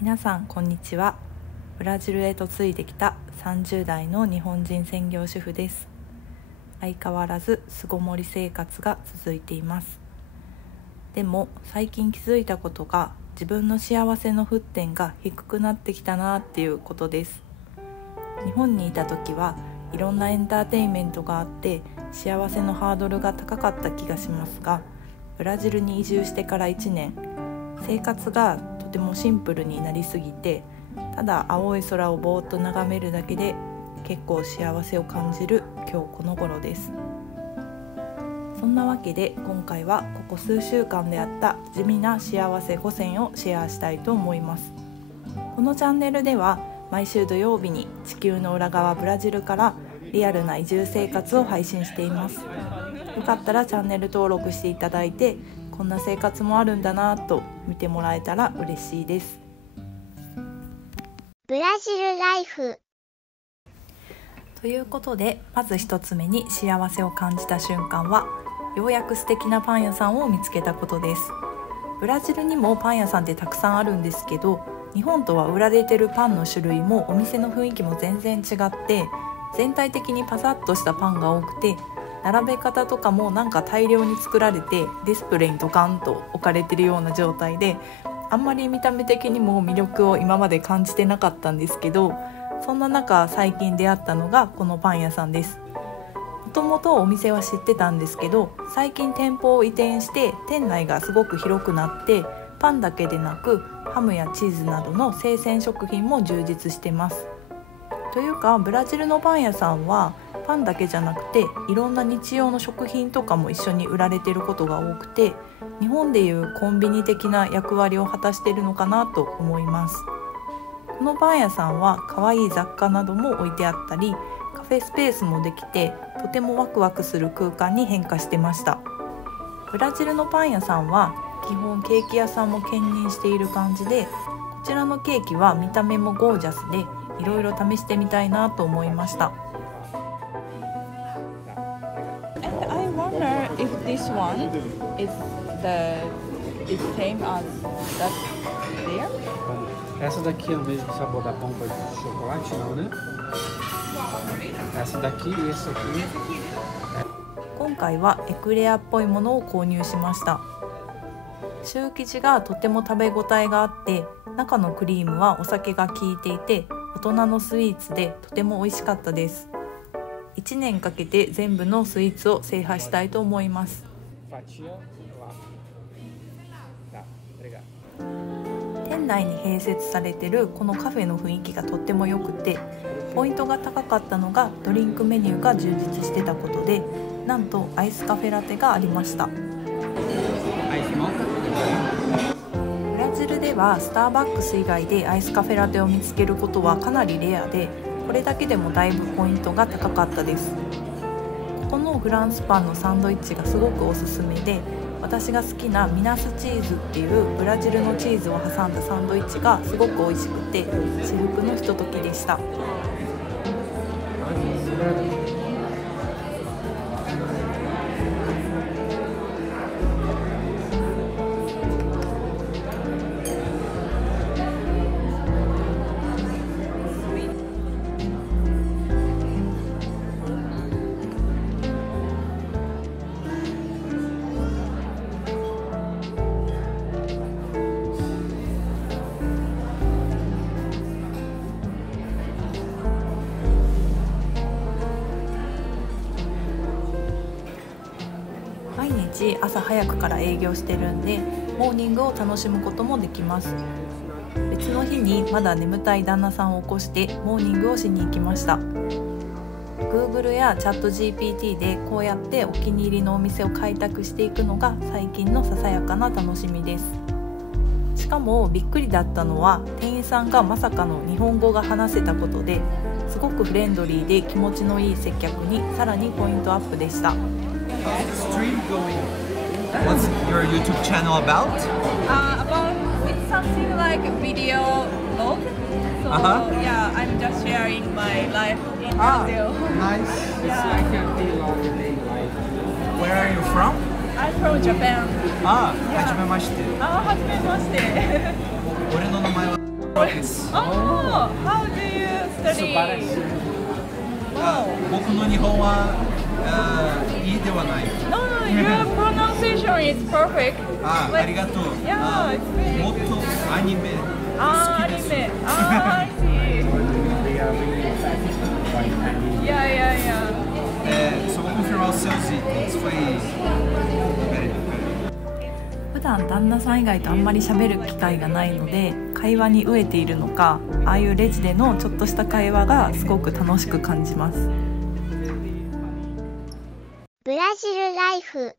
皆さんこんにちは。ブラジルへ嫁いできた30代の日本人専業主婦です。相変わらず巣ごもり生活が続いています。でも最近気づいたことが、自分の幸せの沸点が低くなってきたなっていうことです。日本にいた時はいろんなエンターテインメントがあって幸せのハードルが高かった気がしますが、ブラジルに移住してから1年、生活がとてもシンプルになりすぎて、ただ青い空をぼーっと眺めるだけで結構幸せを感じる今日この頃です。そんなわけで今回はここ数週間であった地味な幸せ5選をシェアしたいと思います。このチャンネルでは毎週土曜日に地球の裏側ブラジルからリアルな移住生活を配信しています。よかったらチャンネル登録していただいて、こんな生活もあるんだなと見てもらえたら嬉しいです。ブラジルライフということで、まず一つ目に幸せを感じた瞬間は、ようやく素敵なパン屋さんを見つけたことです。ブラジルにもパン屋さんってたくさんあるんですけど、日本とは売られてるパンの種類もお店の雰囲気も全然違って、全体的にパサッとしたパンが多くて、並べ方とかもなんか大量に作られてディスプレイにドカンと置かれてるような状態で、あんまり見た目的にも魅力を今まで感じてなかったんですけど、そんな中最近出会ったのがこのパン屋さんです。もともとお店は知ってたんですけど、最近店舗を移転して店内がすごく広くなって、パンだけでなくハムやチーズなどの生鮮食品も充実してます。というか、ブラジルのパン屋さんはパンだけじゃなくていろんな日用の食品とかも一緒に売られていることが多くて、日本でいうコンビニ的な役割を果たしているのかなと思います。このパン屋さんは可愛い雑貨なども置いてあったり、カフェスペースもできて、とてもワクワクする空間に変化してました。ブラジルのパン屋さんは基本ケーキ屋さんも兼任している感じで、こちらのケーキは見た目もゴージャスでいろいろ試してみたいなと思いました。And I wonder if this one is same as that there? Essa daqui é o mesmo sabor da pompa de chocolate, não, né? Essa daqui e essa aqui. 今回はエクレアっぽいものを購入しました。シュー生地がとても食べ応えがあって、中のクリームはお酒が効いていて大人のスイーツでとても美味しかったです。1年かけて全部のスイーツを制覇したいと思います。店内に併設されているこのカフェの雰囲気がとっても良くて、ポイントが高かったのがドリンクメニューが充実してたことで、なんとアイスカフェラテがありました。ブラジルではスターバックス以外でアイスカフェラテを見つけることはかなりレアで、これだけでもだいぶポイントが高かったです。ここのフランスパンのサンドイッチがすごくおすすめで、私が好きなミナスチーズっていうブラジルのチーズを挟んだサンドイッチがすごく美味しくて至福のひとときでした。毎日朝早くから営業してるんで、モーニングを楽しむこともできます。別の日にまだ眠たい旦那さんを起こしてモーニングをしに行きました。 Google や ChatGPT でこうやってお気に入りのお店を開拓していくのが最近のささやかな楽しみです。しかもびっくりだったのは、店員さんがまさかの日本語が話せたことで、すごくフレンドリーで気持ちのいい接客にさらにポイントアップでした。What's your YouTube channel about? About it's something like a video blog. So yeah, I'm just sharing my life in Brazil. Nice. It's like a vlog day life. Where are you from? I'm from Japan. はじめまして。はじめまして。俺の名前は province. Oh, how do you study? Wow. 僕の日本はいいではない。No, your pronunciation is perfect. ありがとう。Yeah, it's really もっとアニメ好きです。anime. I see. They are really excited by anime. Yeah. Só vou confirmar os seus itens. Foi. Peraí. 普段旦那さん以外とあんまり喋る機会がないので会話に飢えているのか、ああいうレジでのちょっとした会話がすごく楽しく感じます。ブラジルライフ。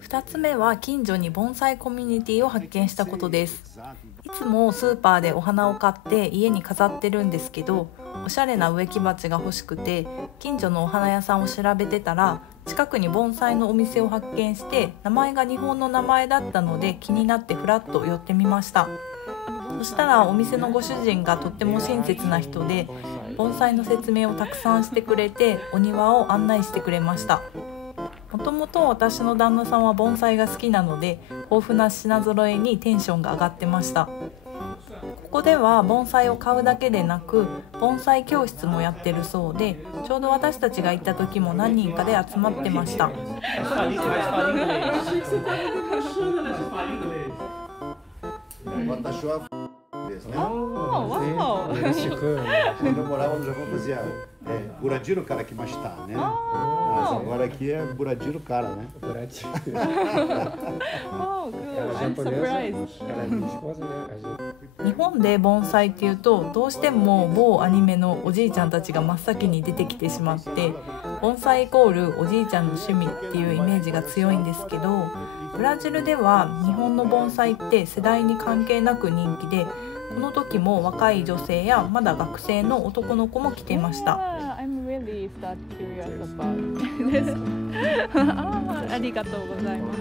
2つ目は近所に盆栽コミュニティを発見したことです。いつもスーパーでお花を買って家に飾ってるんですけど、おしゃれな植木鉢が欲しくて近所のお花屋さんを調べてたら近くに盆栽のお店を発見して、名前が日本の名前だったので気になってふらっと寄ってみました。そしたらお店のご主人がとっても親切な人で盆栽の説明をたくさんしてくれてお庭を案内してくれました。もともと私の旦那さんは盆栽が好きなので豊富な品揃えにテンションが上がってました。ここでは盆栽を買うだけでなく盆栽教室もやってるそうで、ちょうど私たちが行った時も何人かで集まってました。私はですね。Wow. Quando eu morava no Japão, fazia Buradiro cara que mais tá, né? Mas agora aqui é Buradiro cara, né? Oh, good. I'm surprised. 日本で盆栽っていうとどうしても某アニメのおじいちゃんたちが真っ先に出てきてしまって、盆栽イコールおじいちゃんの趣味っていうイメージが強いんですけど、ブラジルでは日本の盆栽って世代に関係なく人気で、この時も若い女性やまだ学生の男の子も来ていました。I'm really curious about this. ありがとうございます。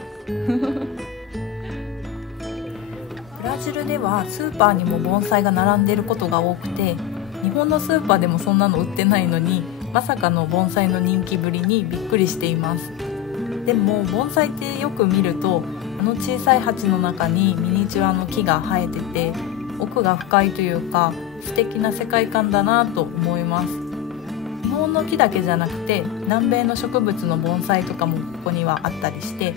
ブラジルではスーパーにも盆栽が並んでいることが多くて、日本のスーパーでもそんなの売ってないのにまさかの盆栽の人気ぶりにびっくりしています。でも盆栽ってよく見るとあの小さい鉢の中にミニチュアの木が生えてて奥が深いというか素敵な世界観だなと思います。日本の木だけじゃなくて南米の植物の盆栽とかもここにはあったりして、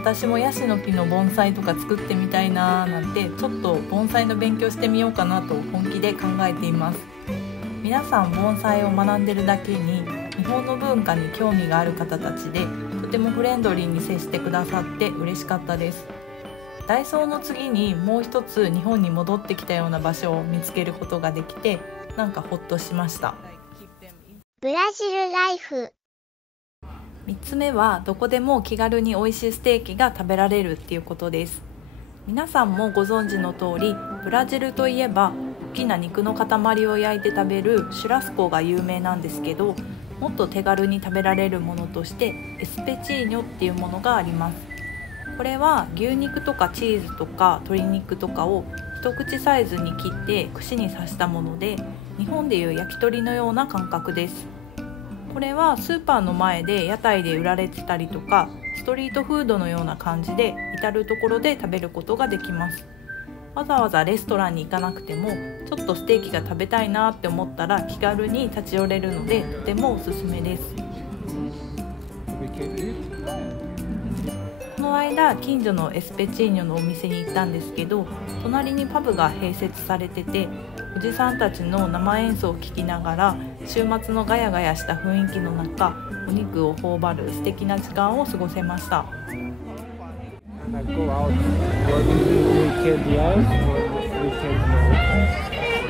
私もヤシの木の盆栽とか作ってみたいなーなんてちょっと盆栽の勉強してみようかなと本気で考えています。皆さん盆栽を学んでるだけに日本の文化に興味がある方たちでとてもフレンドリーに接してくださって嬉しかったです。ダイソーの次にもう一つ日本に戻ってきたような場所を見つけることができてなんかほっとしました。ブラジルライフ。3つ目はどこでも気軽に美味しいステーキが食べられるっていうことです。皆さんもご存知の通りブラジルといえば大きな肉の塊を焼いて食べるシュラスコが有名なんですけど、もっと手軽に食べられるものとしてエスペチーニョっていうものがあります。これは牛肉とかチーズとか鶏肉とかを一口サイズに切って串に刺したもので、日本でいう焼き鳥のような感覚です。これはスーパーの前で屋台で売られてたりとかストリートフードのような感じで至る所で食べることができます。わざわざレストランに行かなくてもちょっとステーキが食べたいなって思ったら気軽に立ち寄れるのでとてもおすすめです。この間近所のエスペチーニョのお店に行ったんですけど、隣にパブが併設されてておじさんたちの生演奏を聴きながら週末のガヤガヤした雰囲気の中お肉を頬張る素敵な時間を過ごせました。Like go out for weekend life,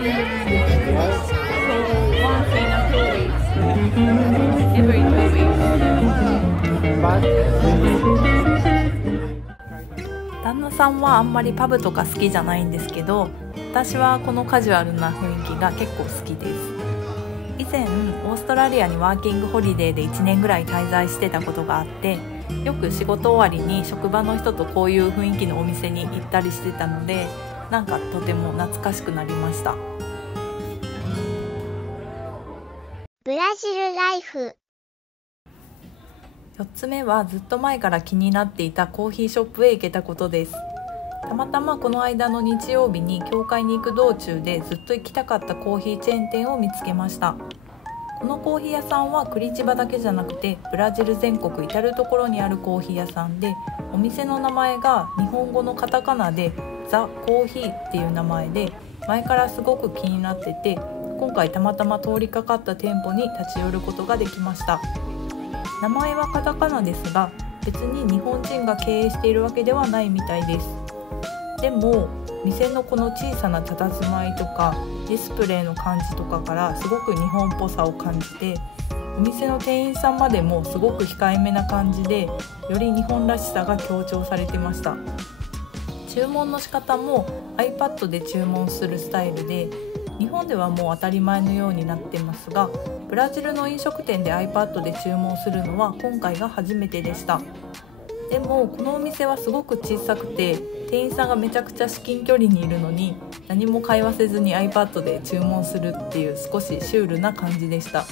weekend life. So once in a 2 weeks. Every 2 weeks. But 旦那さんはあんまりパブとか好きじゃないんですけど、私はこのカジュアルな雰囲気が結構好きです。以前オーストラリアにワーキングホリデーで1年ぐらい滞在してたことがあって、よく仕事終わりに職場の人とこういう雰囲気のお店に行ったりしてたので、なんかとても懐かしくなりました。ブラジルライフ。4つ目はずっと前から気になっていたコーヒーショップへ行けたことです。たまたまこの間の日曜日に教会に行く道中でずっと行きたかったコーヒーチェーン店を見つけました。このコーヒー屋さんはクリチバだけじゃなくてブラジル全国至る所にあるコーヒー屋さんで、お店の名前が日本語のカタカナでザ・コーヒーっていう名前で、前からすごく気になってて、今回たまたま通りかかった店舗に立ち寄ることができました。名前はカタカナですが、別に日本人が経営しているわけではないみたいです。でも店のこの小さな佇まいとかディスプレイの感じとかからすごく日本っぽさを感じて、お店の店員さんまでもすごく控えめな感じで、より日本らしさが強調されてました。注文の仕方も iPad で注文するスタイルで、日本ではもう当たり前のようになってますが、ブラジルの飲食店で iPad で注文するのは今回が初めてでした。でもこのお店はすごく小さくて、店員さんがめちゃくちゃ至近距離にいるのに何も会話せずに iPad で注文するっていう少しシュールな感じでした。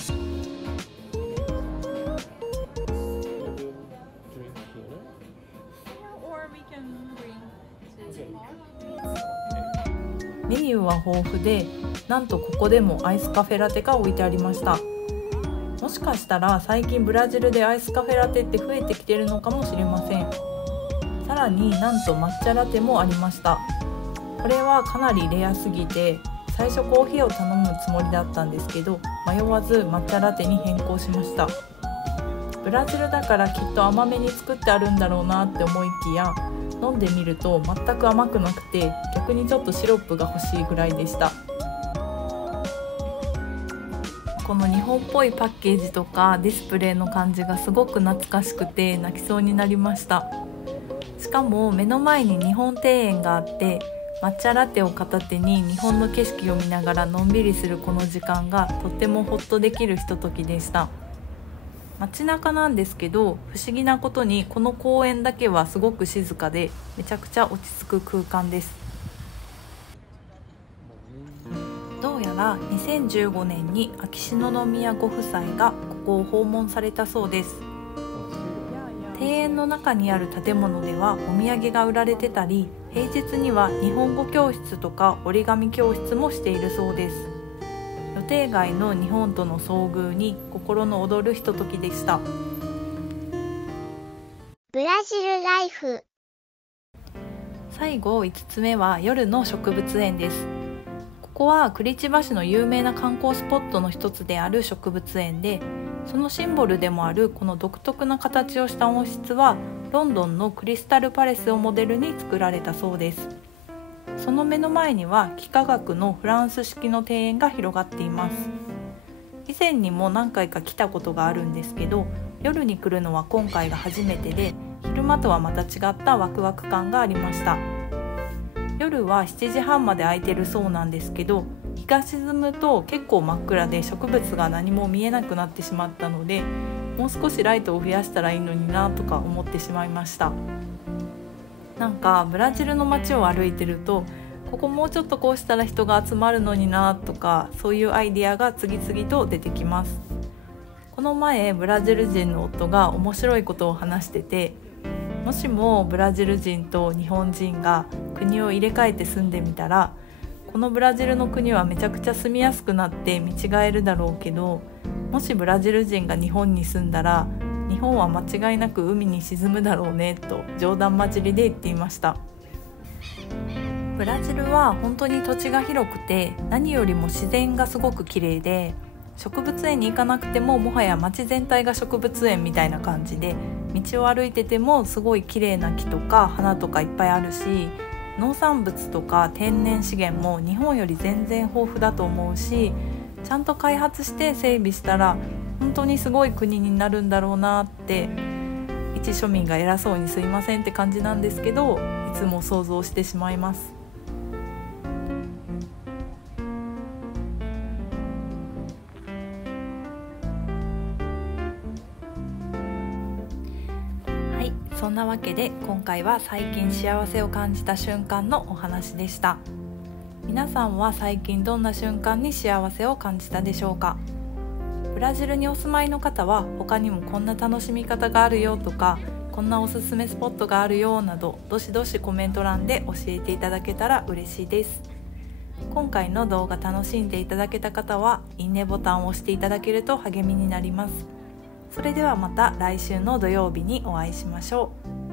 メニューは豊富で、なんとここでもアイスカフェラテが置いてありました。もしかしたら最近ブラジルでアイスカフェラテって増えてきてるのかもしれません。さらになんと抹茶ラテもありました。これはかなりレアすぎて、最初コーヒーを頼むつもりだったんですけど、迷わず抹茶ラテに変更しました。ブラジルだからきっと甘めに作ってあるんだろうなって思いきや、飲んでみると全く甘くなくて、逆にちょっとシロップが欲しいぐらいでした。この日本っぽいパッケージとかディスプレイの感じがすごく懐かしくて泣きそうになりました。しかも目の前に日本庭園があって、抹茶ラテを片手に日本の景色を見ながらのんびりするこの時間がとってもホッとできるひとときでした。街中なんですけど、不思議なことにこの公園だけはすごく静かで、めちゃくちゃ落ち着く空間です。どうやら2015年に秋篠宮ご夫妻がここを訪問されたそうです。庭園の中にある建物ではお土産が売られてたり、平日には日本語教室とか折り紙教室もしているそうです。予定外の日本との遭遇に心の躍るひとときでした。ブラジルライフ。最後5つ目は夜の植物園です。ここはクリチバ市の有名な観光スポットの一つである植物園で、そのシンボルでもあるこの独特な形をした温室はロンドンのクリスタルパレスをモデルに作られたそうです。その目の前には幾何学のフランス式の庭園が広がっています。以前にも何回か来たことがあるんですけど、夜に来るのは今回が初めてで、昼間とはまた違ったワクワク感がありました。夜は7時半まで空いてるそうなんですけど、日が沈むと結構真っ暗で植物が何も見えなくなってしまったので、もう少しライトを増やしたらいいのになとか思ってしまいました。なんかブラジルの街を歩いてると、ここもうちょっとこうしたら人が集まるのになとか、そういうアイディアが次々と出てきます。この前ブラジル人の夫が面白いことを話してて、もしもブラジル人と日本人が国を入れ替えて住んでみたら、このブラジルの国はめちゃくちゃ住みやすくなって見違えるだろうけど、もしブラジル人が日本に住んだら日本は間違いなく海に沈むだろうねと冗談交じりで言っていました。ブラジルは本当に土地が広くて、何よりも自然がすごく綺麗で、植物園に行かなくてももはや街全体が植物園みたいな感じで、道を歩いててもすごい綺麗な木とか花とかいっぱいあるし、農産物とか天然資源も日本より全然豊富だと思うし、ちゃんと開発して整備したら本当にすごい国になるんだろうなって、一庶民が偉そうにすいませんって感じなんですけど、いつも想像してしまいます。そんなわけで今回は最近幸せを感じた瞬間のお話でした。皆さんは最近どんな瞬間に幸せを感じたでしょうか。ブラジルにお住まいの方は他にもこんな楽しみ方があるよとか、こんなおすすめスポットがあるよなど、どしどしコメント欄で教えていただけたら嬉しいです。今回の動画楽しんでいただけた方は、いいねボタンを押していただけると励みになります。それではまた来週の土曜日にお会いしましょう。